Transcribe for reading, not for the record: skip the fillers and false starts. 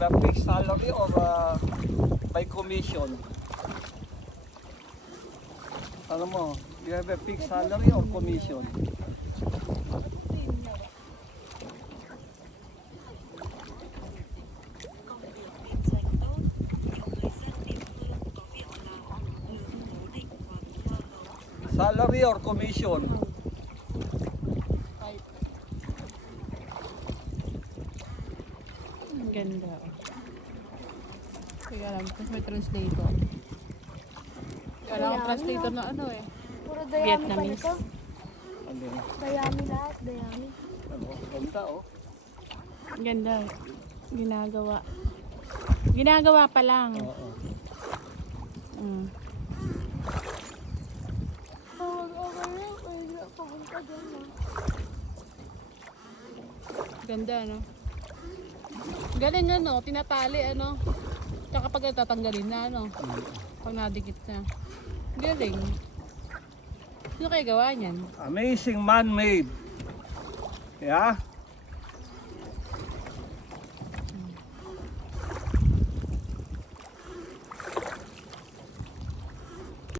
have a fixed salary or by commission? Ano mo, you have a fixed salary or commission? Salary or commission? Ang ganda. Kaya alam ko may translator. Kaya alam ko translator na ano eh. Puro dayami pa Vietnamese. nito. Ano yun? Dayami lahat, dayami. Ano? Ganda oh. Ang ganda. Ginagawa. Ginagawa pa lang. Oo. Mm. Okay na, papunta dyan na. Ganda no. Galing ano, tinatali ano. Tsaka pag tatanggalin na ano. Pag nadikit na. Galing. Sino kayo gawa niyan? Amazing man-made. Yeah?